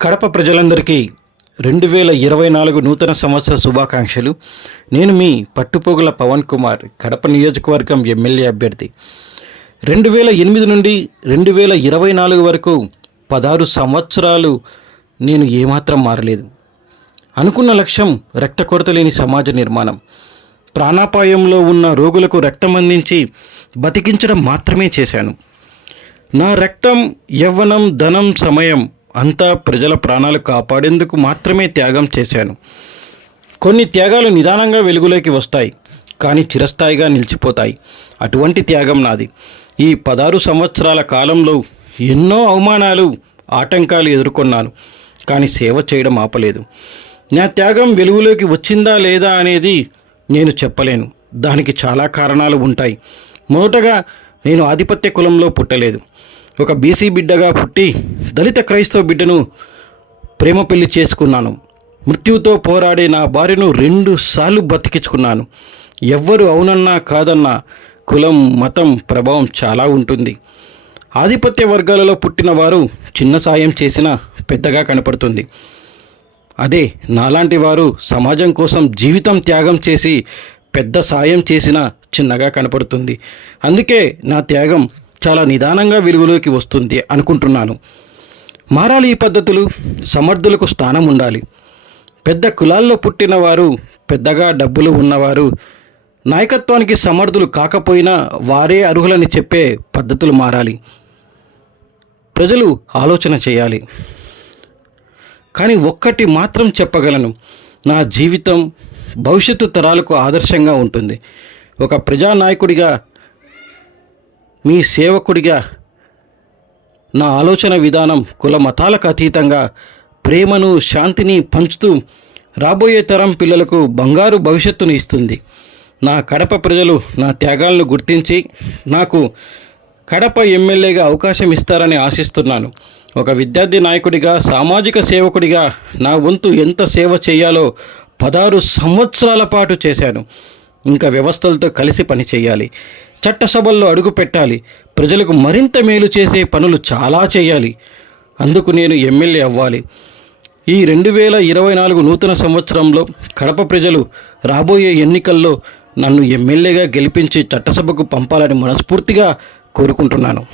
కడప ప్రజలందరికీ రెండు వేల ఇరవై నాలుగు నూతన సంవత్సర శుభాకాంక్షలు. నేను మీ పట్టుపోగుల పవన్ కుమార్ కడప నియోజకవర్గం ఎమ్మెల్యే అభ్యర్థి. రెండు వేల ఎనిమిది నుండి రెండు వేల ఇరవై నాలుగు వరకు పదహారు సంవత్సరాలు నేను ఏమాత్రం మారలేదు. అనుకున్న లక్ష్యం రక్త కొరత లేని సమాజ నిర్మాణం. ప్రాణాపాయంలో ఉన్న రోగులకు రక్తం అందించి బతికించడం మాత్రమే చేశాను. నా రక్తం యవ్వనం ధనం సమయం అంతా ప్రజల ప్రాణాలు కాపాడేందుకు మాత్రమే త్యాగం చేశాను. కొన్ని త్యాగాలు నిదానంగా వెలుగులోకి వస్తాయి కానీ చిరస్థాయిగా నిలిచిపోతాయి. అటువంటి త్యాగం నాది. ఈ పదహారు సంవత్సరాల కాలంలో ఎన్నో అవమానాలు ఆటంకాలు ఎదుర్కొన్నాను కానీ సేవ చేయడం ఆపలేదు. నా త్యాగం వెలుగులోకి వచ్చిందా లేదా అనేది నేను చెప్పలేను. దానికి చాలా కారణాలు ఉంటాయి. మొదటగా నేను ఆధిపత్య కులంలో పుట్టలేదు. ఒక బీసీ బిడ్డగా పుట్టి దళిత క్రైస్తవ బిడ్డను ప్రేమ పెళ్ళి చేసుకున్నాను. మృత్యువుతో పోరాడే నా భార్యను రెండు సార్లు బతికించుకున్నాను. ఎవ్వరు అవునన్నా కాదన్నా కులం మతం ప్రభావం చాలా ఉంటుంది. ఆధిపత్య వర్గాలలో పుట్టిన వారు చిన్న సాయం చేసినా పెద్దగా కనపడుతుంది. అదే నాలాంటి వారు సమాజం కోసం జీవితం త్యాగం చేసి పెద్ద సాయం చేసిన చిన్నగా కనపడుతుంది. అందుకే నా త్యాగం చాలా నిదానంగా వెలుగులోకి వస్తుంది అనుకుంటున్నాను. మారాలి ఈ పద్ధతులు సమర్థులకు స్థానం ఉండాలి పెద్ద కులాల్లో పుట్టినవారు పెద్దగా డబ్బులు ఉన్నవారు నాయకత్వానికి సమర్థులు కాకపోయినా వారే అర్హులని చెప్పే పద్ధతులు మారాలి. ప్రజలు ఆలోచన చేయాలి. కానీ ఒక్కటి మాత్రం చెప్పగలను నా జీవితం భవిష్యత్తు తరాలకు ఆదర్శంగా ఉంటుంది. ఒక ప్రజానాయకుడిగా మీ సేవకుడిగా నా ఆలోచన విధానం కుల మతాలకు అతీతంగా ప్రేమను శాంతిని పంచుతూ రాబోయే తరం పిల్లలకు బంగారు భవిష్యత్తును ఇస్తుంది. నా కడప ప్రజలు నా త్యాగాలను గుర్తించి నాకు కడప ఎమ్మెల్యేగా అవకాశం ఇస్తారని ఆశిస్తున్నాను. ఒక విద్యార్థి నాయకుడిగా సామాజిక సేవకుడిగా నా వంతు ఎంత సేవ చేయాలో పదహారు సంవత్సరాల పాటు చేశాను. ఇంకా వ్యవస్థలతో కలిసి పని చేయాలి. చట్టసభల్లో అడుగు పెట్టాలి. ప్రజలకు మరింత మేలు చేసే పనులు చాలా చేయాలి. అందుకు నేను ఎమ్మెల్యే అవ్వాలి. ఈ రెండు వేల ఇరవై నాలుగు నూతన సంవత్సరంలో కడప ప్రజలు రాబోయే ఎన్నికల్లో నన్ను ఎమ్మెల్యేగా గెలిపించి చట్టసభకు పంపాలని మనస్ఫూర్తిగా కోరుకుంటున్నాను.